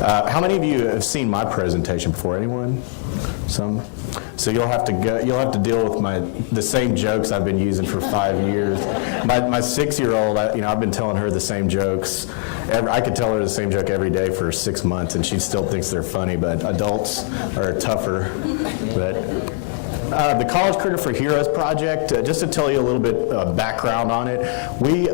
How many of you have seen my presentation before? Anyone? Some? So you'll have to deal with the same jokes I've been using for 5 years. My 6-year-old, I've been telling her the same jokes. I could tell her the same joke every day for 6 months, and she still thinks they're funny. But adults are tougher. But the College Credit for Heroes project, just to tell you a little bit of background on it, we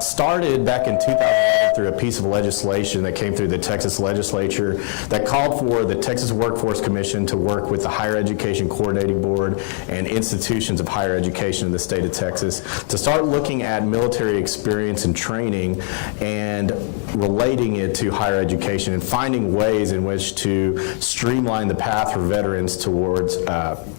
started back in 2011 through a piece of legislation that came through the Texas legislature that called for the Texas Workforce Commission to work with the Higher Education Coordinating Board and institutions of higher education in the state of Texas to start looking at military experience and training and relating it to higher education and finding ways in which to streamline the path for veterans towards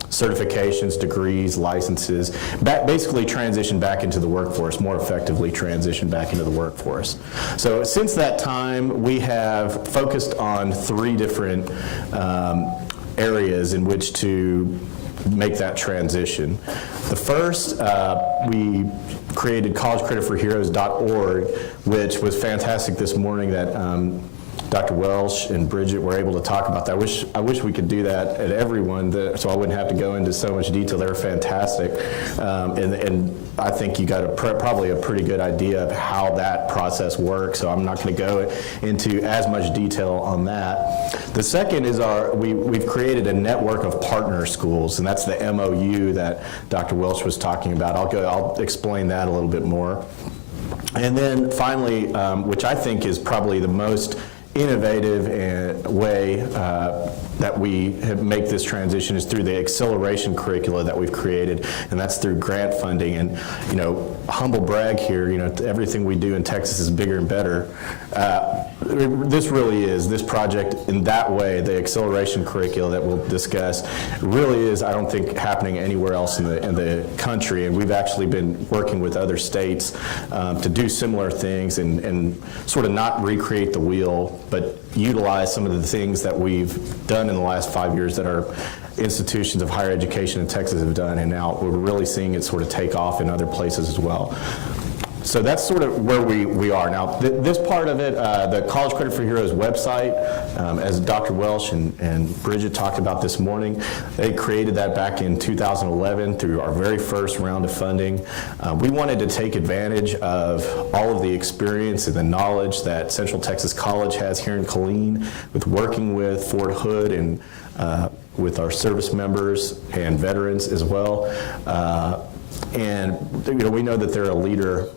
certifications, degrees, licenses, basically transition back into the workforce, more effectively transition back into the workforce. So since that time, we have focused on 3 different areas in which to make that transition. The first, we created collegecreditforheroes.org, which was fantastic this morning that Dr. Welsh and Bridget were able to talk about that. I wish we could do that at everyone, so I wouldn't have to go into so much detail. They were fantastic, and I think you got probably a pretty good idea of how that process works, so I'm not going to go into as much detail on that. The second is we've created a network of partner schools, and that's the MOU that Dr. Welsh was talking about. I'll explain that a little bit more. And then finally, which I think is probably the most innovative way that we make this transition is through the acceleration curricula that we've created, and that's through grant funding. And humble brag here, everything we do in Texas is bigger and better. This really is, this project in that way, the acceleration curricula that we'll discuss, really is, I don't think, happening anywhere else in the country. And we've actually been working with other states to do similar things and sort of not recreate the wheel, but utilize some of the things that we've done in the last 5 years that our institutions of higher education in Texas have done, and now we're really seeing it sort of take off in other places as well. So that's sort of where we are. Now, this part of it, the College Credit for Heroes website, as Dr. Welsh and Bridget talked about this morning, they created that back in 2011 through our very first round of funding. We wanted to take advantage of all of the experience and the knowledge that Central Texas College has here in Killeen with working with Fort Hood and with our service members and veterans as well. And we know that they're a leader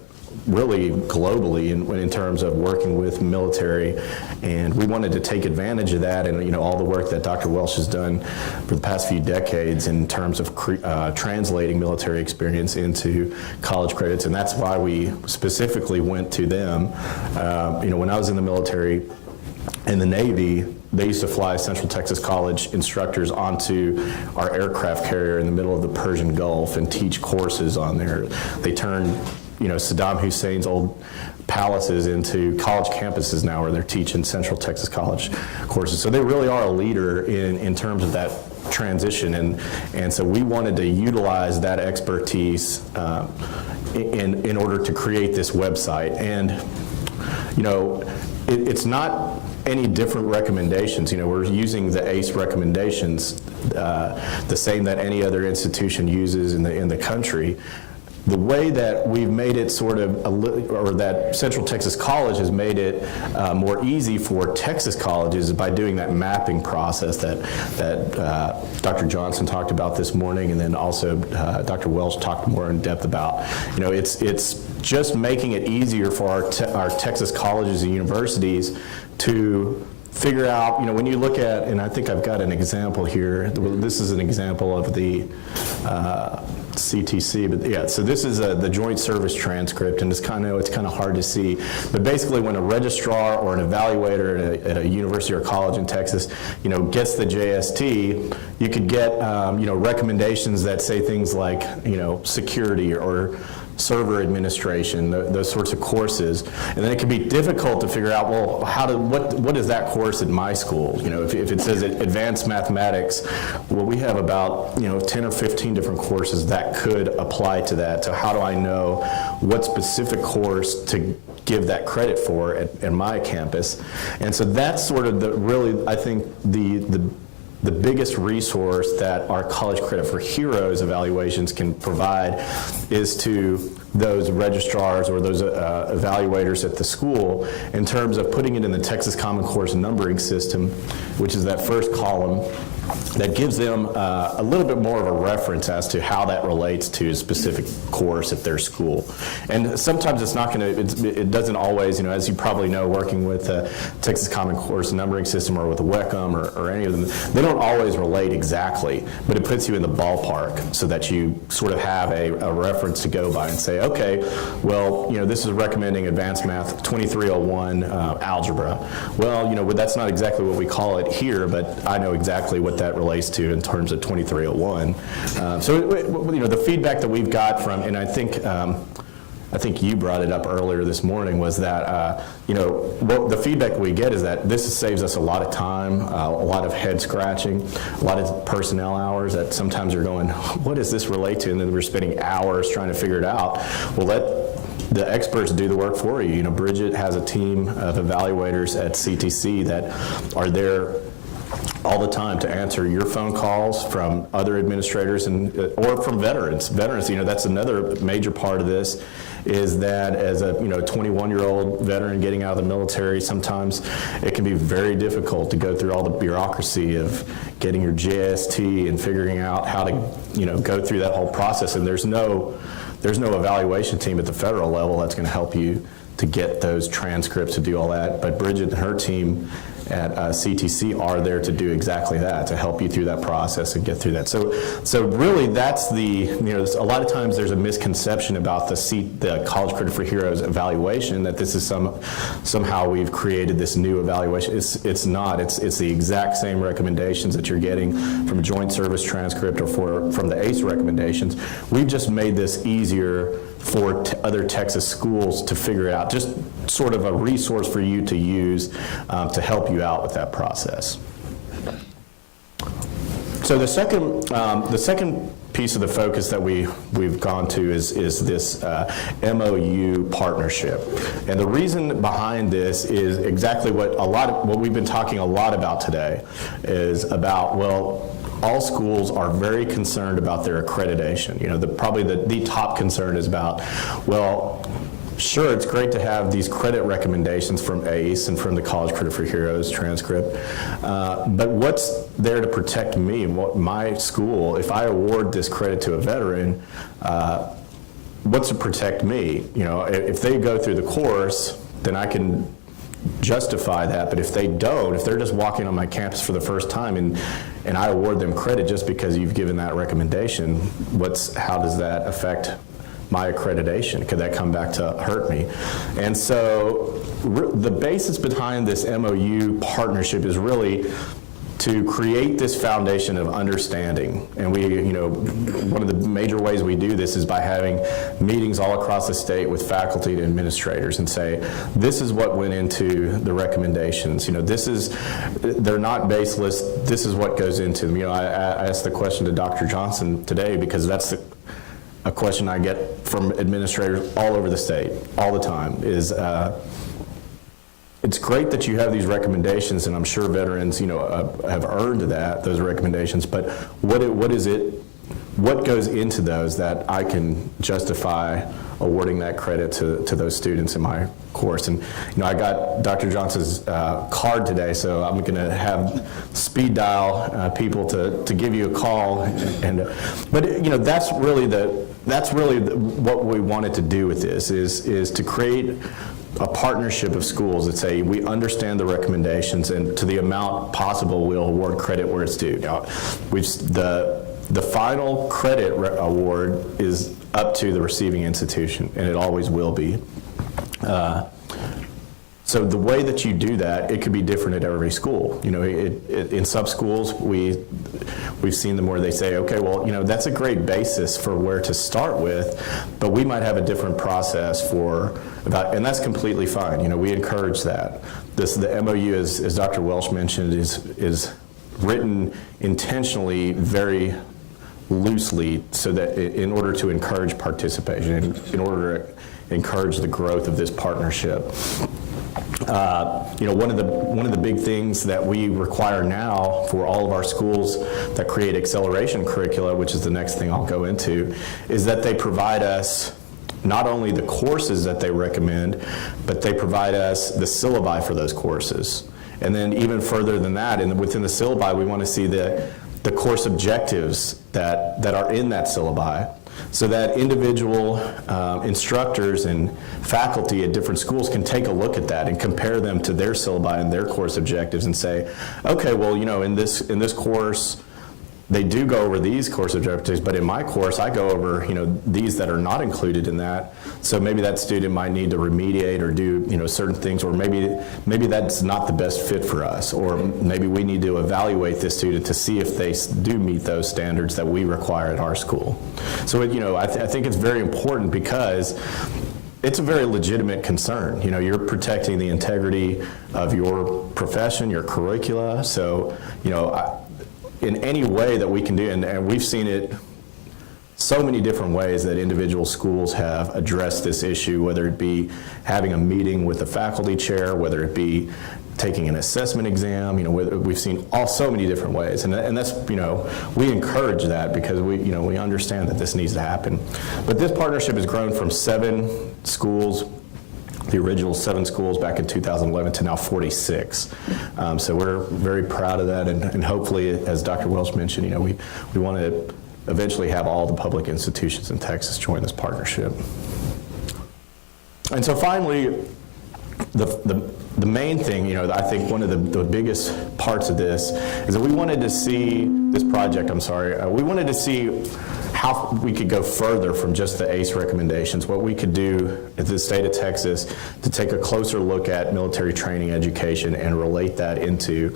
really globally in terms of working with military, and we wanted to take advantage of that and all the work that Dr. Welsh has done for the past few decades in terms of translating military experience into college credits, and that's why we specifically went to them. When I was in the military, in the Navy, they used to fly Central Texas College instructors onto our aircraft carrier in the middle of the Persian Gulf and teach courses on there. They turned Saddam Hussein's old palaces into college campuses now where they're teaching Central Texas College courses. So they really are a leader in terms of that transition, and so we wanted to utilize that expertise in order to create this website. And it's not any different recommendations. We're using the ACE recommendations, the same that any other institution uses in the country. The way that we've made it sort of, or that Central Texas College has made it more easy for Texas colleges is by doing that mapping process that Dr. Johnson talked about this morning, and then also Dr. Welsh talked more in depth about. It's just making it easier for our Texas colleges and universities to figure out, when you look at, and I think I've got an example here. This is an example of the CTC, but yeah, so this is the joint service transcript, and it's kind of hard to see, but basically when a registrar or an evaluator at a university or college in Texas, gets the JST, you could get, recommendations that say things like, security or server administration, those sorts of courses, and then it can be difficult to figure out, well, what is that course at my school? If it says advanced mathematics, well, we have about 10 or 15 different courses that could apply to that. So how do I know what specific course to give that credit for at my campus. And so that's sort of I think the biggest resource that our College Credit for Heroes evaluations can provide is to those registrars or those evaluators at the school in terms of putting it in the Texas Common Course numbering system, which is that first column, that gives them a little bit more of a reference as to how that relates to a specific course at their school. And sometimes it's not going to, it doesn't always, as you probably know, working with the Texas Common Course numbering system or with a WECM or any of them, they don't always relate exactly, but it puts you in the ballpark so that you sort of have a reference to go by and say, okay, well, this is recommending advanced math 2301 algebra. Well, that's not exactly what we call it here, but I know exactly what that relates to in terms of 2301. So the feedback that we've got from, and I think you brought it up earlier this morning, was that the feedback we get is that this saves us a lot of time, a lot of head scratching, a lot of personnel hours that sometimes you're going, what does this relate to? And then we're spending hours trying to figure it out. Well, let the experts do the work for you. Bridget has a team of evaluators at CTC that are there all the time to answer your phone calls from other administrators or from veterans. Veterans, that's another major part of this, is that as a 21-year-old veteran getting out of the military, sometimes it can be very difficult to go through all the bureaucracy of getting your JST and figuring out how to go through that whole process. And there's no evaluation team at the federal level that's going to help you to get those transcripts, to do all that. But Bridget and her team at CTC are there to do exactly that, to help you through that process and get through that. So really that's a lot of times there's a misconception about the College Credit for Heroes evaluation, that this is somehow we've created this new evaluation. It's not. It's the exact same recommendations that you're getting from a joint service transcript or from the ACE recommendations. We've just made this easier for other Texas schools to figure it out, just sort of a resource for you to use to help you out with that process. So the second piece of the focus that we've gone to is this MOU partnership, and the reason behind this is exactly what we've been talking a lot about today, is about, well, all schools are very concerned about their accreditation. Probably the top concern is about, well, sure, it's great to have these credit recommendations from ACE and from the College Credit for Heroes transcript, but what's there to protect me, my school? If I award this credit to a veteran, what's to protect me? If they go through the course, then I can justify that, but if they don't, if they're just walking on my campus for the first time and I award them credit just because you've given that recommendation, how does that affect my accreditation? Could that come back to hurt me? And so the basis behind this MOU partnership is really to create this foundation of understanding. And one of the major ways we do this is by having meetings all across the state with faculty and administrators and say, this is what went into the recommendations. They're not baseless, this is what goes into them. I asked the question to Dr. Johnson today because that's a question I get from administrators all over the state all the time, is it's great that you have these recommendations, and I'm sure veterans have earned those recommendations, but what goes into those that I can justify awarding that credit to those students in my course? And I got Dr. Johnson's card today, so I'm going to have speed dial people to give you a call. But that's really what we wanted to do with this is to create a partnership of schools that say we understand the recommendations, and to the amount possible we'll award credit where it's due. The final credit award is up to the receiving institution, and it always will be. So the way that you do that, it could be different at every school. In some schools, we've seen them where they say, okay, well, that's a great basis for where to start with, but we might have a different process and that's completely fine. We encourage that. The MOU, as Dr. Welsh mentioned, is written intentionally very loosely so that in order to encourage participation, in order to encourage the growth of this partnership. One of the big things that we require now for all of our schools that create acceleration curricula, which is the next thing I'll go into, is that they provide us not only the courses that they recommend, but they provide us the syllabi for those courses. And then even further than that, within the syllabi, we want to see the course objectives that are in that syllabi, so that individual instructors and faculty at different schools can take a look at that and compare them to their syllabi and their course objectives and say, okay, well, in this course, they do go over these course objectives, but in my course, I go over, these that are not included in that. So maybe that student might need to remediate or do, certain things, or maybe that's not the best fit for us, or maybe we need to evaluate this student to see if they do meet those standards that we require at our school. So, I think it's very important because it's a very legitimate concern. You're protecting the integrity of your profession, your curricula. So, in any way that we can do, and we've seen it so many different ways that individual schools have addressed this issue, whether it be having a meeting with the faculty chair, whether it be taking an assessment exam, we've seen so many different ways. And that's, we encourage that because we understand that this needs to happen. But this partnership has grown from 7 schools, the original 7 schools back in 2011 to now 46. So we're very proud of that, and hopefully, as Dr. Welch mentioned, we want to eventually have all the public institutions in Texas join this partnership. And so finally, the main thing, I think one of the biggest parts of this is that we wanted to see, we wanted to see how we could go further from just the ACE recommendations, what we could do at the state of Texas to take a closer look at military training education and relate that into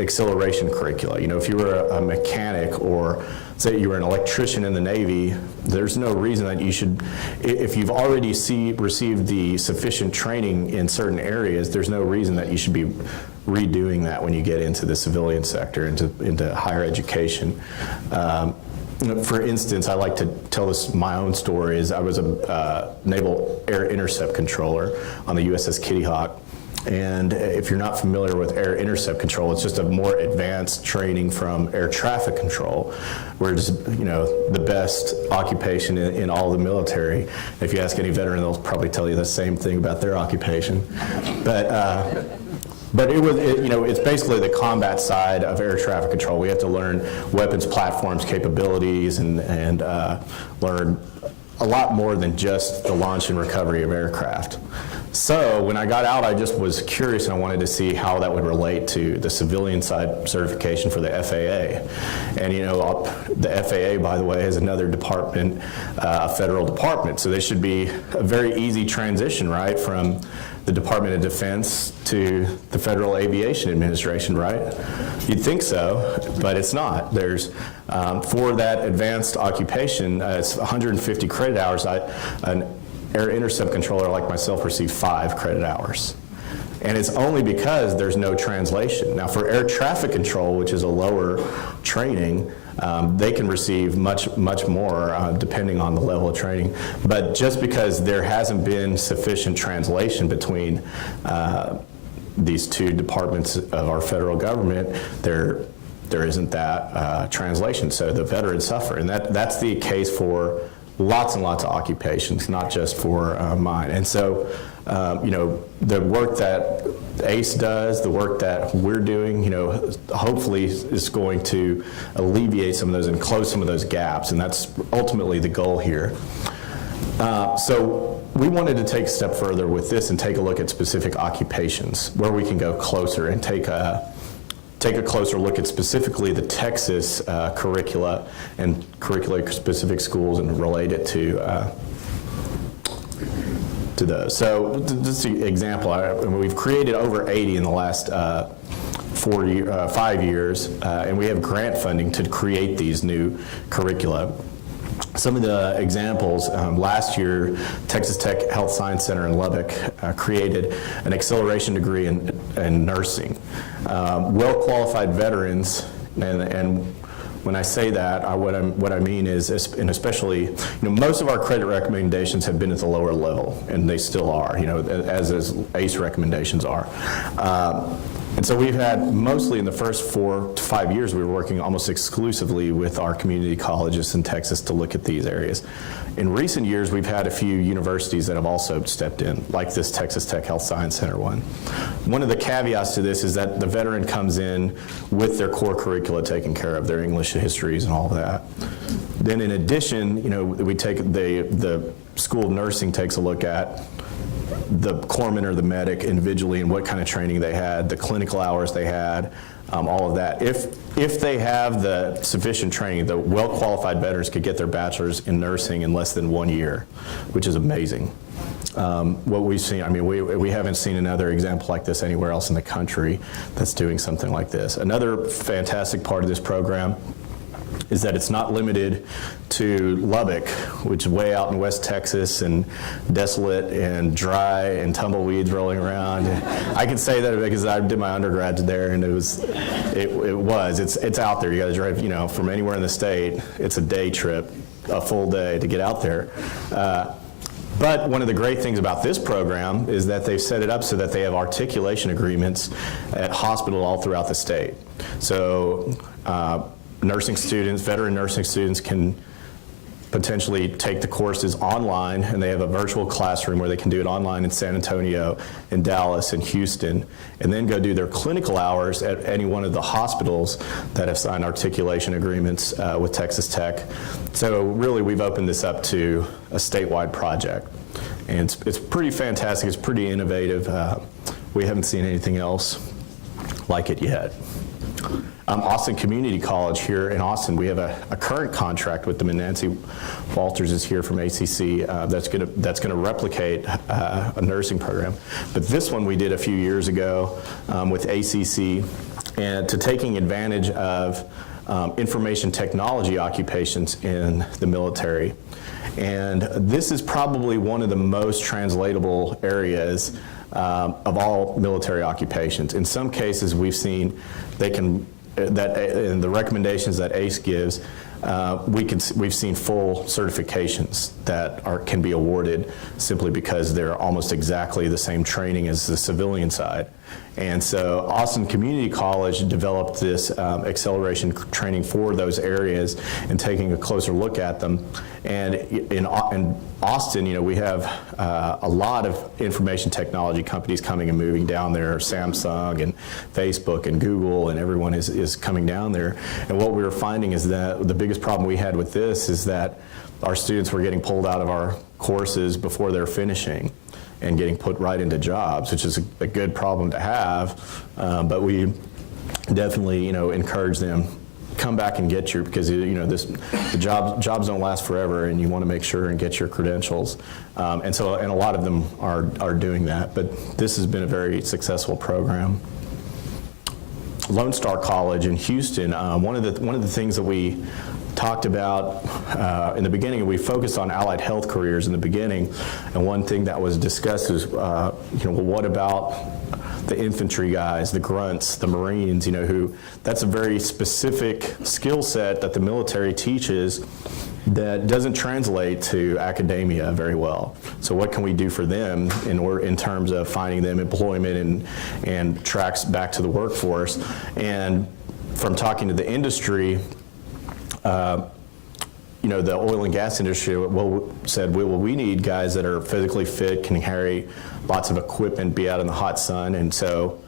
acceleration curricula. If you were a mechanic, or say you were an electrician in the Navy, there's no reason that you should, if you've already received the sufficient training in certain areas, there's no reason that you should be redoing that when you get into the civilian sector, into higher education. For instance, I like to tell my own story. I was a Naval Air Intercept Controller on the USS Kitty Hawk. And if you're not familiar with air intercept control, it's just a more advanced training from air traffic control, where it's, the best occupation in all the military. If you ask any veteran, they'll probably tell you the same thing about their occupation. But it's basically the combat side of air traffic control. We have to learn weapons platforms, capabilities, and learn a lot more than just the launch and recovery of aircraft. So when I got out, I just was curious, and I wanted to see how that would relate to the civilian side certification for the FAA. And the FAA, by the way, is another department, a federal department. So there should be a very easy transition, right, from the Department of Defense to the Federal Aviation Administration, right? You'd think so, but it's not. There's, for that advanced occupation, it's 150 credit hours. An air intercept controller like myself received 5 credit hours. And it's only because there's no translation. Now for air traffic control, which is a lower training, they can receive much more depending on the level of training. But just because there hasn't been sufficient translation between these 2 departments of our federal government, there isn't that translation. So the veterans suffer. And that's the case for lots and lots of occupations, not just for mine. And so, the work that ACE does, the work that we're doing, hopefully is going to alleviate some of those and close some of those gaps, and that's ultimately the goal here. So we wanted to take a step further with this and take a look at specific occupations where we can go closer and take a closer look at specifically the Texas curricula and curricula-specific schools and relate it to those. So just an example, we've created over 80 in the last 5 years, and we have grant funding to create these new curricula. Some of the examples, last year, Texas Tech Health Science Center in Lubbock created an acceleration degree in nursing. Well-qualified veterans, and when I say that, what I mean is, and especially, most of our credit recommendations have been at the lower level, and they still are, as ACE recommendations are. And so we've had, mostly in the first 4 to 5 years, we were working almost exclusively with our community colleges in Texas to look at these areas. In recent years, we've had a few universities that have also stepped in, like this Texas Tech Health Science Center one. One of the caveats to this is that the veteran comes in with their core curricula taken care of, their English histories and all of that. Then in addition, we take the School of Nursing takes a look at the corpsman or the medic individually and what kind of training they had, the clinical hours they had, all of that. If they have the sufficient training, the well-qualified veterans could get their bachelor's in nursing in less than 1 year, which is amazing. What we've seen, we haven't seen another example like this anywhere else in the country that's doing something like this. Another fantastic part of this program is that it's not limited to Lubbock, which is way out in West Texas and desolate and dry and tumbleweeds rolling around. I can say that because I did my undergrad there, and it's out there. You got to drive, from anywhere in the state. It's a day trip, a full day to get out there. But one of the great things about this program is that they've set it up so that they have articulation agreements at hospitals all throughout the state. So nursing students, veteran nursing students can potentially take the courses online, and they have a virtual classroom where they can do it online in San Antonio, in Dallas, in Houston, and then go do their clinical hours at any one of the hospitals that have signed articulation agreements with Texas Tech. So really, we've opened this up to a statewide project, and it's pretty fantastic. It's pretty innovative. We haven't seen anything else like it yet. Austin Community College here in Austin, we have a current contract with them, and Nancy Walters is here from ACC that's going to replicate a nursing program. But this one we did a few years ago with ACC, and to taking advantage of information technology occupations in the military. And this is probably one of the most translatable areas of all military occupations. In some cases, we've seen in the recommendations that ACE gives, we've seen full certifications that can be awarded simply because they're almost exactly the same training as the civilian side. And so Austin Community College developed this acceleration training for those areas and taking a closer look at them. And in Austin, we have a lot of information technology companies coming and moving down there, Samsung and Facebook and Google, and everyone is coming down there. And what we were finding is that the biggest problem we had with this is that our students were getting pulled out of our courses before they're finishing and getting put right into jobs, which is a good problem to have, but we definitely, encourage them, come back and get because the jobs don't last forever, and you want to make sure and get your credentials, and a lot of them are doing that. But this has been a very successful program. Lone Star College in Houston, one of the things that we talked about in the beginning, we focused on allied health careers in the beginning, and one thing that was discussed is, what about the infantry guys, the grunts, the Marines, that's a very specific skill set that the military teaches that doesn't translate to academia very well. So what can we do for them in terms of finding them employment and tracks back to the workforce? And from talking to the industry, the oil and gas industry said, we need guys that are physically fit, can carry lots of equipment, be out in the hot sun, and so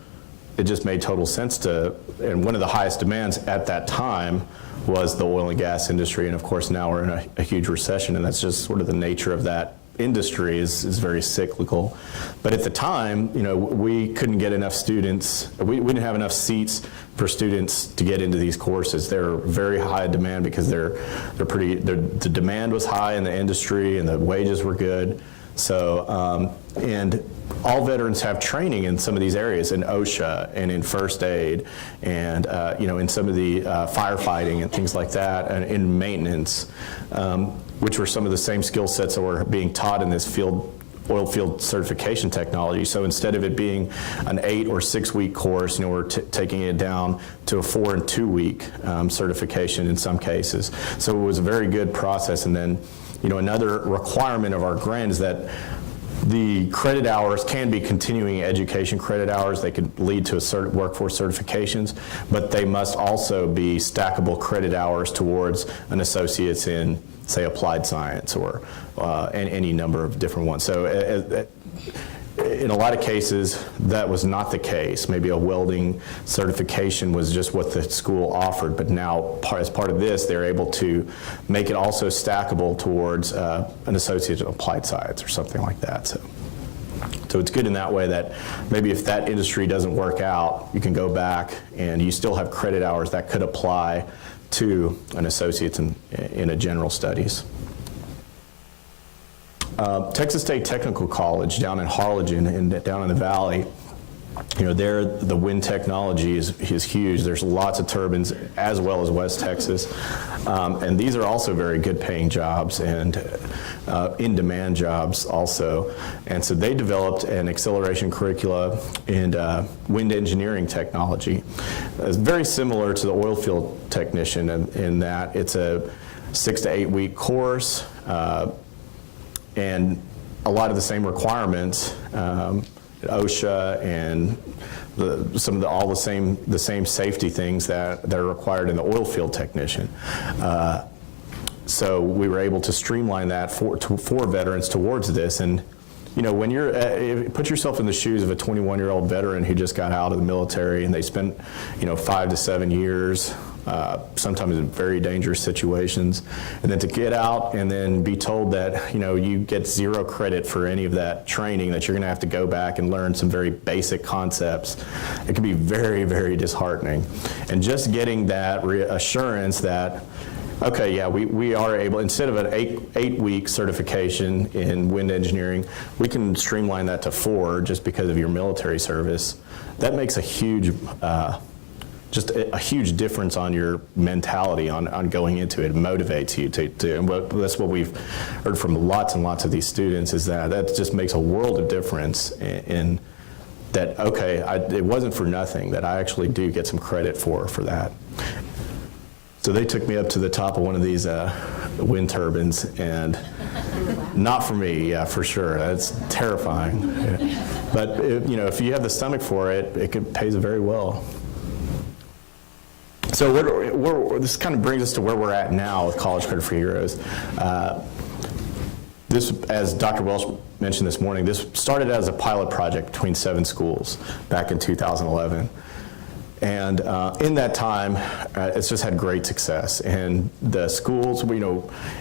it just made total sense and one of the highest demands at that time was the oil and gas industry, and of course now we're in a huge recession, and that's just sort of the nature of that industry is very cyclical. But at the time, we couldn't get enough students. We didn't have enough seats for students to get into these courses. They're very high demand because the demand was high in the industry and the wages were good. So, and all veterans have training in some of these areas, in OSHA and in first aid and, in some of the firefighting and things like that, and in maintenance, which were some of the same skill sets that were being taught in this field oil field certification technology. So instead of it being an 8 or 6 week course, we're taking it down to a 4 and 2 week certification in some cases. So it was a very good process. And then, another requirement of our grant is that the credit hours can be continuing education credit hours. They could lead to workforce certifications, but they must also be stackable credit hours towards an associate's in, say, applied science or any number of different ones. So in a lot of cases, that was not the case. Maybe a welding certification was just what the school offered, but now as part of this, they're able to make it also stackable towards an associate in applied science or something like that. So it's good in that way that maybe if that industry doesn't work out, you can go back and you still have credit hours that could apply to an associate's in a general studies. Texas State Technical College down in Harlingen, down in the valley, there the wind technology is huge. There's lots of turbines as well as West Texas. And these are also very good paying jobs and in-demand jobs also. And so they developed an acceleration curricula in wind engineering technology. It's very similar to the oil field technician in that it's a 6 to 8 week course. And a lot of the same requirements, OSHA and all the same safety things that are required in the oil field technician. So we were able to streamline that for veterans towards this. And when put yourself in the shoes of a 21-year-old veteran who just got out of the military and they spent 5 to 7 years. Sometimes in very dangerous situations, and then to get out and then be told that you get 0 credit for any of that training, that you're going to have to go back and learn some very basic concepts, it can be very, very disheartening. And just getting that reassurance that, okay, yeah, we are able, instead of an 8-week certification in wind engineering, we can streamline that to 4 just because of your military service. That makes a huge just a huge difference on your mentality on going into it. It motivates you to and that's what we've heard from lots and lots of these students, is that just makes a world of difference in that, okay, it wasn't for nothing, that I actually do get some credit for that. So they took me up to the top of one of these wind turbines, and not for me, yeah, for sure. That's terrifying. Yeah. But if you have the stomach for it, it pays very well. So this kind of brings us to where we're at now with College Credit for Heroes. This, as Dr. Welsh mentioned this morning, this started as a pilot project between 7 schools back in 2011. And in that time, it's just had great success. And the schools,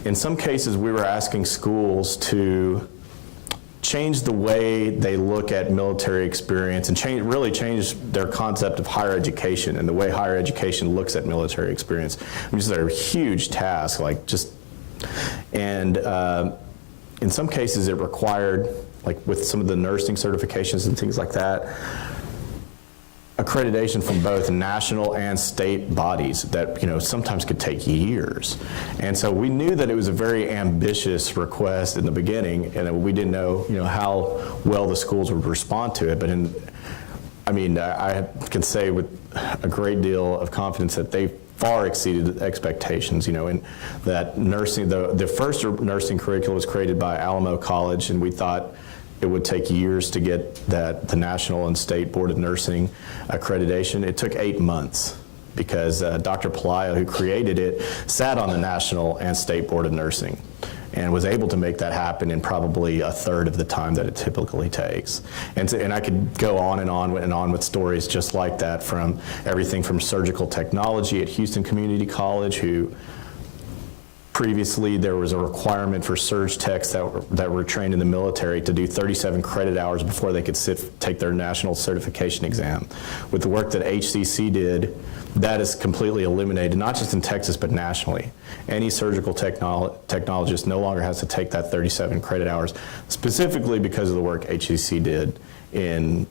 in some cases, we were asking schools to change the way they look at military experience and really change their concept of higher education and the way higher education looks at military experience. Which is a huge task, and in some cases it required, like with some of the nursing certifications and things like that, accreditation from both national and state bodies that sometimes could take years. And so we knew that it was a very ambitious request in the beginning, and we didn't know how well the schools would respond to it. But I can say with a great deal of confidence that they far exceeded expectations. And that nursing, the first nursing curriculum was created by Alamo College, and we thought it would take years to get the National and State Board of Nursing accreditation. It took 8 months because Dr. Pelayo, who created it, sat on the National and State Board of Nursing and was able to make that happen in probably a third of the time that it typically takes. And I could go on and on with stories just like that, from everything from surgical technology at Houston Community College, who previously there was a requirement for surge techs that were trained in the military to do 37 credit hours before they could take their national certification exam. With the work that HCC did, that is completely eliminated, not just in Texas, but nationally. Any surgical technologist no longer has to take that 37 credit hours, specifically because of the work HCC did in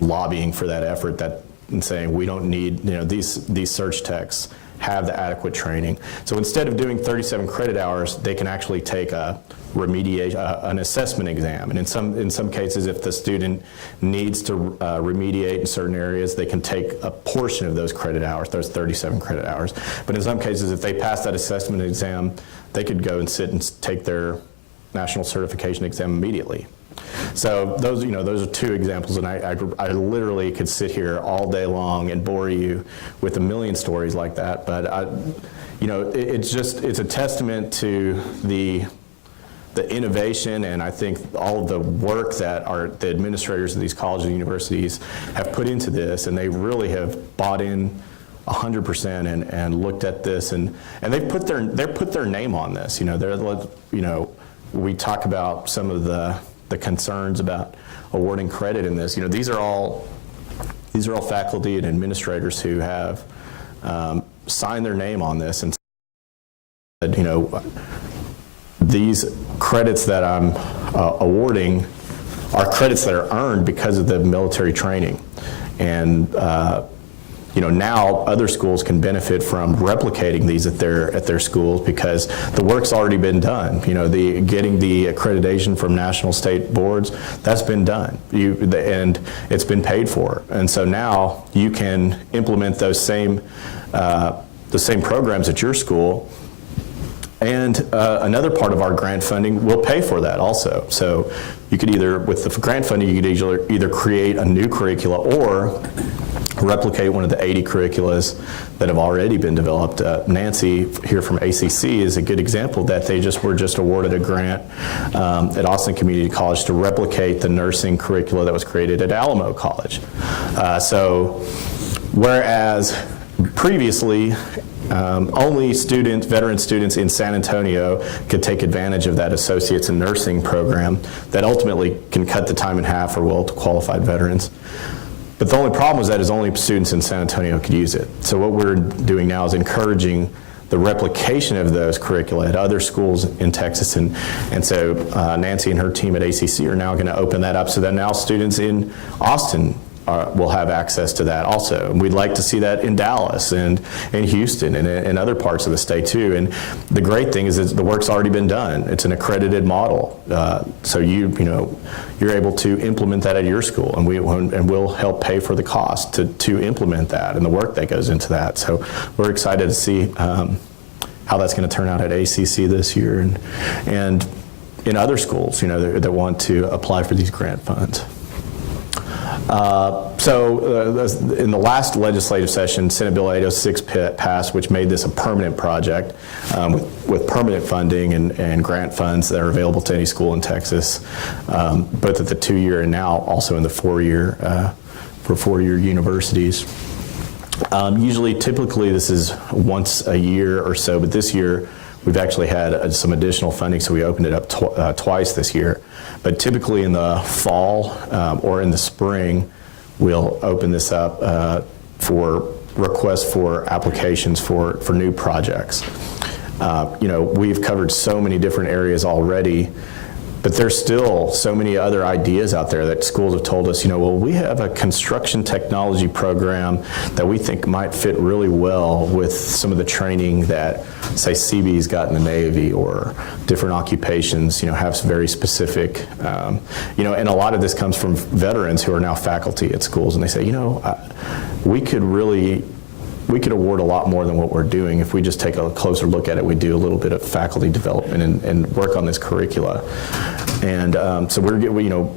lobbying for that effort, and saying we don't need, these surge techs have the adequate training. So instead of doing 37 credit hours, they can actually take a an assessment exam. And in some cases, if the student needs to remediate in certain areas, they can take a portion of those credit hours, those 37 credit hours. But in some cases, if they pass that assessment exam, they could go and sit and take their national certification exam immediately. So those are two examples, and I literally could sit here all day long and bore you with a million stories like that. But it's a testament to the innovation, and I think all of the work that the administrators of these colleges and universities have put into this, and they really have bought in 100% and looked at this, and they've put their name on this. We talk about some of the concerns about awarding credit in this. These are all faculty and administrators who have signed their name on this and said, these credits that I'm awarding are credits that are earned because of the military training. And now other schools can benefit from replicating these at their schools because the work's already been done. Getting the accreditation from national state boards, that's been done. And it's been paid for. And so now you can implement the same programs at your school. And another part of our grant funding will pay for that also. So you could with the grant funding, you could either create a new curricula or replicate one of the 80 curriculas that have already been developed. Nancy here from ACC is a good example that they were just awarded a grant at Austin Community College to replicate the nursing curricula that was created at Alamo College. So whereas previously, only veteran students in San Antonio could take advantage of that Associates in Nursing program that ultimately can cut the time in half for well-qualified veterans. But the only problem was that only students in San Antonio could use it. So what we're doing now is encouraging the replication of those curricula at other schools in Texas. And so Nancy and her team at ACC are now going to open that up so that now students in Austin will have access to that also. And we'd like to see that in Dallas and in Houston and in other parts of the state too. And the great thing is that the work's already been done. It's an accredited model. So you're able to implement that at your school, and we'll help pay for the cost to implement that and the work that goes into that. So we're excited to see how that's going to turn out at ACC this year and in other schools that want to apply for these grant funds. In the last legislative session, Senate Bill 806 passed, which made this a permanent project with permanent funding and grant funds that are available to any school in Texas, both at the 2-year and now also in the 4-year for 4-year universities. Typically, this is once a year or so, but this year we've actually had some additional funding, so we opened it up twice this year. But typically in the fall or in the spring, we'll open this up for requests for applications for new projects. We've covered so many different areas already, but there's still so many other ideas out there that schools have told us, we have a construction technology program that we think might fit really well with some of the training that, say, CB's got in the Navy or different occupations, have very specific, and a lot of this comes from veterans who are now faculty at schools, and they say, we could award a lot more than what we're doing if we just take a closer look at it. We do a little bit of faculty development and work on this curricula. And so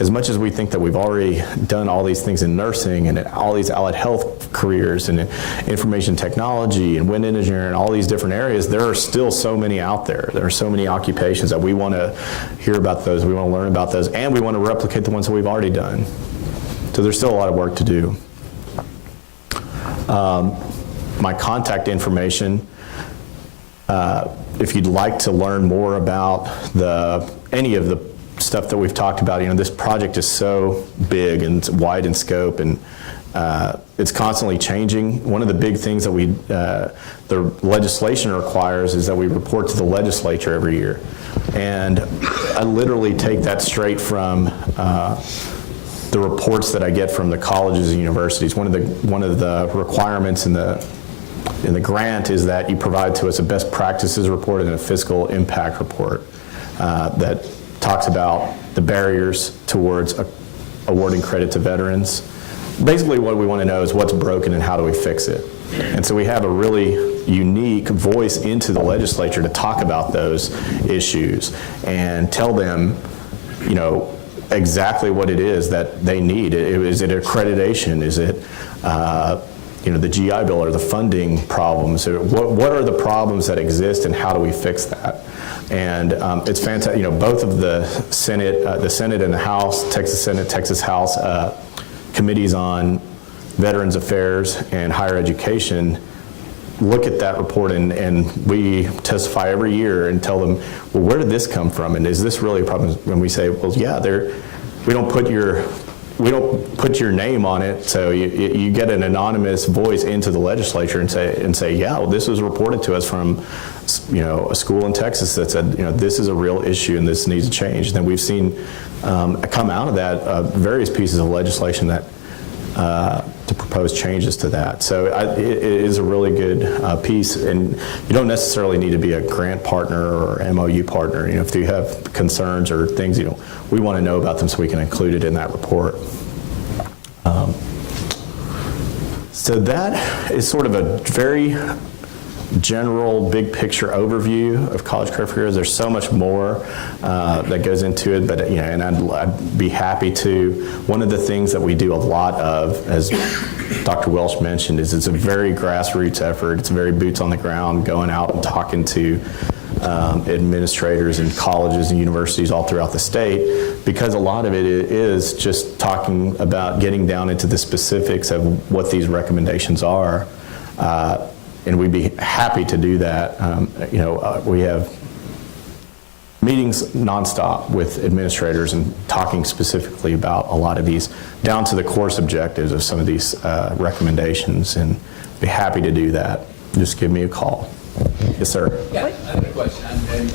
as much as we think that we've already done all these things in nursing and all these allied health careers and information technology and wind engineering and all these different areas, there are still so many out there. There are so many occupations that we want to hear about those, we want to learn about those, and we want to replicate the ones that we've already done. So there's still a lot of work to do. My contact information, if you'd like to learn more about any of the stuff that we've talked about, this project is so big and it's wide in scope, and it's constantly changing. One of the big things that the legislation requires is that we report to the legislature every year. And I literally take that straight from the reports that I get from the colleges and universities. One of the requirements in the in the grant is that you provide to us a best practices report and a fiscal impact report that talks about the barriers towards awarding credit to veterans. Basically what we want to know is what's broken and how do we fix it. And so we have a really unique voice into the legislature to talk about those issues and tell them, you know, exactly what it is that they need. Is it accreditation? Is it you know, the GI Bill or the funding problems? What are the problems that exist and how do we fix that? And it's fantastic. You know, both of the Senate and the House, Texas Senate, Texas House committees on Veterans Affairs and higher education look at that report, and we testify every year and tell them, well, where did this come from, and is this really a problem? When we say, well, yeah, we don't put your name on it, so you get an anonymous voice into the legislature and say, yeah, well, this was reported to us from, you know, a school in Texas that said, you know, this is a real issue and this needs to change. Then we've seen come out of that various pieces of legislation that to propose changes to that. So it is a really good piece, and you don't necessarily need to be a grant partner or MOU partner. You know, if you have concerns or things, you know, we want to know about them so we can include it in that report. So that is sort of a very general, big picture overview of College Credit for Heroes. There's so much more that goes into it, but you know, and I'd be happy to. One of the things that we do a lot of, as Dr. Welsh mentioned, is it's a very grassroots effort. It's very boots on the ground, going out and talking to administrators in colleges and universities all throughout the state, because a lot of it is just talking about getting down into the specifics of what these recommendations are. And we'd be happy to do that. You know, we have meetings nonstop with administrators and talking specifically about a lot of these, down to the course objectives of some of these recommendations, and be happy to do that. Just give me a call. Yes, sir. Yeah, I have a question. And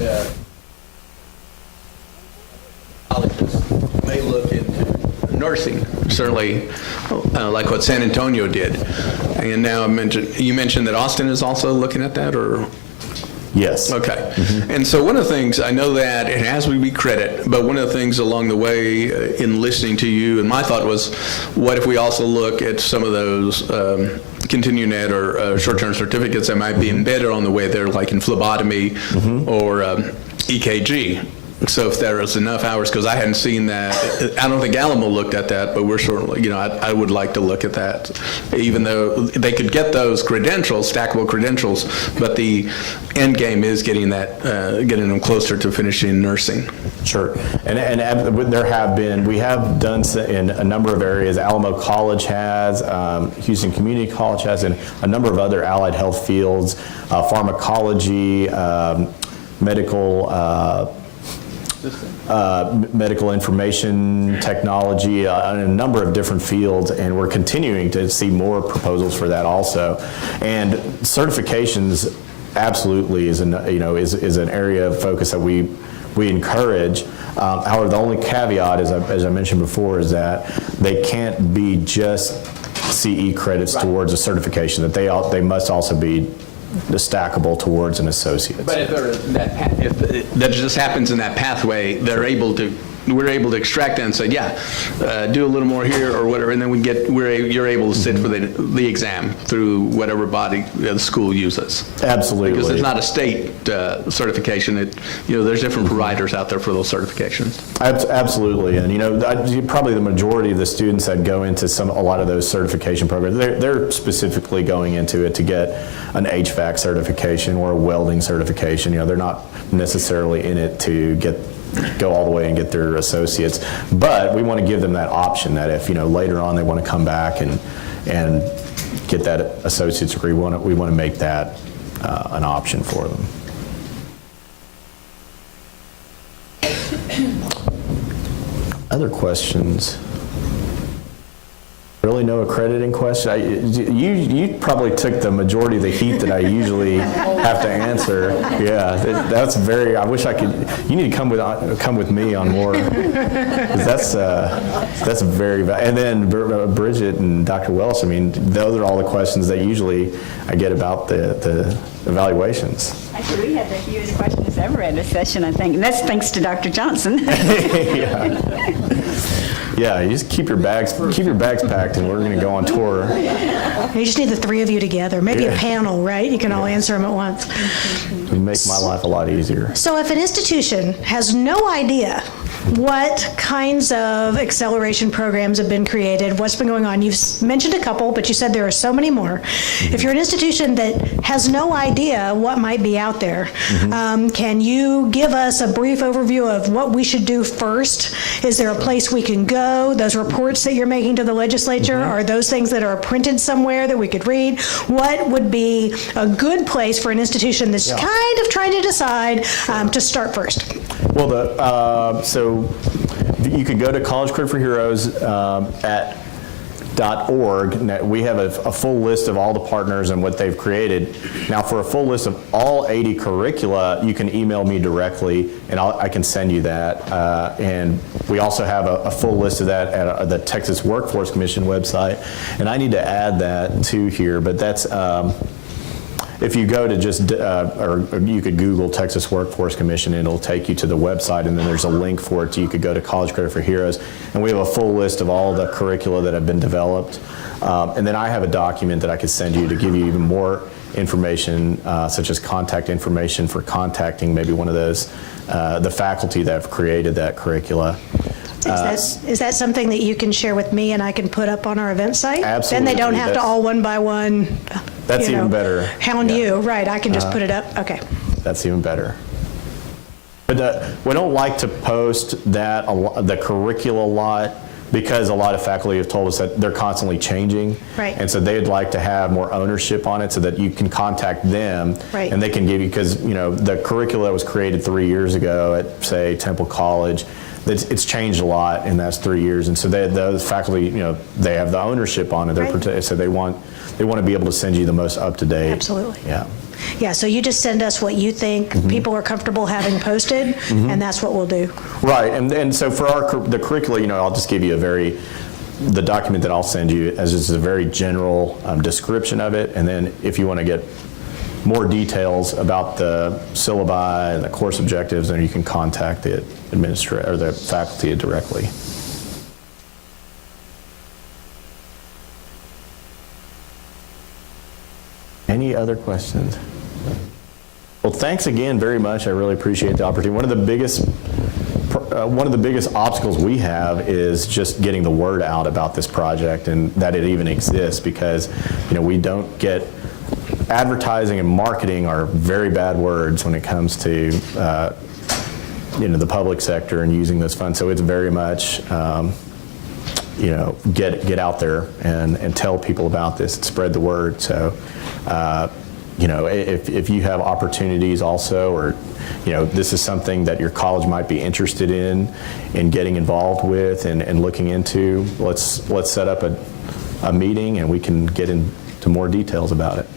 colleges may look into nursing, certainly, like what San Antonio did. And now you mentioned that Austin is also looking at that, or? Yes. Okay. Mm-hmm. And so one of the things, I know that it has to be credit, but one of the things along the way in listening to you, and my thought was, what if we also look at some of those continuing ed or short-term certificates that might be embedded on the way there, like in phlebotomy or EKG. So if there is enough hours, because I hadn't seen that. I don't think Alamo looked at that, but we're certainly, you know, I would like to look at that, even though they could get those credentials, stackable credentials, but the end game is getting getting them closer to finishing nursing. Sure, and we have done in a number of areas. Alamo College has, Houston Community College has, and a number of other allied health fields, pharmacology, medical information technology, in a number of different fields, and we're continuing to see more proposals for that also. And certifications absolutely is an area of focus that we encourage. However, the only caveat, as I mentioned before, is that they can't be just CE credits towards a certification, that they must also be stackable towards an associate. But if that just happens in that pathway, we're able to extract that and say, yeah, do a little more here or whatever, and then you're able to sit for the exam through whatever body the school uses. Absolutely. Because it's not a state certification. There's different providers out there for those certifications. Absolutely, and probably the majority of the students that go into a lot of those certification programs, they're specifically going into it to get an HVAC certification or a welding certification. They're not necessarily in it to go all the way and get their associates, but we want to give them that option that if later on they want to come back and get that associate's degree, we want to make that an option for them. Other questions? Really no accrediting question? You probably took the majority of the heat that I usually have to answer. Yeah, that's very, I wish I could, you need to come with me on more, 'cause that's very, and then Bridget and Dr. Welsh, I mean, those are all the questions that usually I get about the evaluations. Actually, we had the fewest questions ever at a session, I think, and that's thanks to Dr. Johnson. Yeah, you just keep your bags packed, and we're going to go on tour. You just need the three of you together, maybe a panel, right? You can all answer them at once. It would make my life a lot easier. So if an institution has no idea what kinds of acceleration programs have been created, what's been going on, you've mentioned a couple, but you said there are so many more. If you're an institution that has no idea what might be out there, can you give us a brief overview of what we should do first? Is there a place we can go? Those reports that you're making to the legislature, are those things that are printed somewhere that we could read? What would be a good place for an institution that's kind of trying to decide to start first? Well, so you could go to College Credit for Heroes at .org. Now, we have a full list of all the partners and what they've created. Now, for a full list of all 80 curricula, you can email me directly, and I can send you that. And we also have a full list of that at the Texas Workforce Commission website. And I need to add that to here, but that's if you go to just, or you could Google Texas Workforce Commission, and it'll take you to the website, and then there's a link for it. So you could go to College Credit for Heroes, and we have a full list of all the curricula that have been developed. And then I have a document that I could send you to give you even more information, such as contact information for contacting maybe one of those, the faculty that have created that curricula. Is that something that you can share with me and I can put up on our event site? Absolutely. Then they don't have to all one by one, That's even better. Hound you, right? I can just put it up. Okay. That's even better. But we don't like to post that the curricula a lot, because a lot of faculty have told us that they're constantly changing. Right. And so they'd like to have more ownership on it so that you can contact them. Right. And they can give you, because the curricula that was created 3 years ago at, say, Temple College, it's changed a lot in those 3 years. And so those faculty, they have the ownership on it. Right. So they want to be able to send you the most up-to-date. Absolutely. Yeah. Yeah, so you just send us what you think people are comfortable having posted, and that's what we'll do. Right, and so for the curricula, I'll just give you the document that I'll send you as just a very general description of it, and then if you want to get more details about the syllabi and the course objectives, then you can contact the administrator or the faculty directly. Any other questions? Well, thanks again very much. I really appreciate the opportunity. One of the biggest obstacles we have is just getting the word out about this project and that it even exists, because we don't get advertising and marketing are very bad words when it comes to the public sector and using those funds. So it's very much get out there and tell people about this and spread the word. So if you have opportunities also, or this is something that your college might be interested in getting involved with and looking into, let's set up a meeting and we can get into more details about it.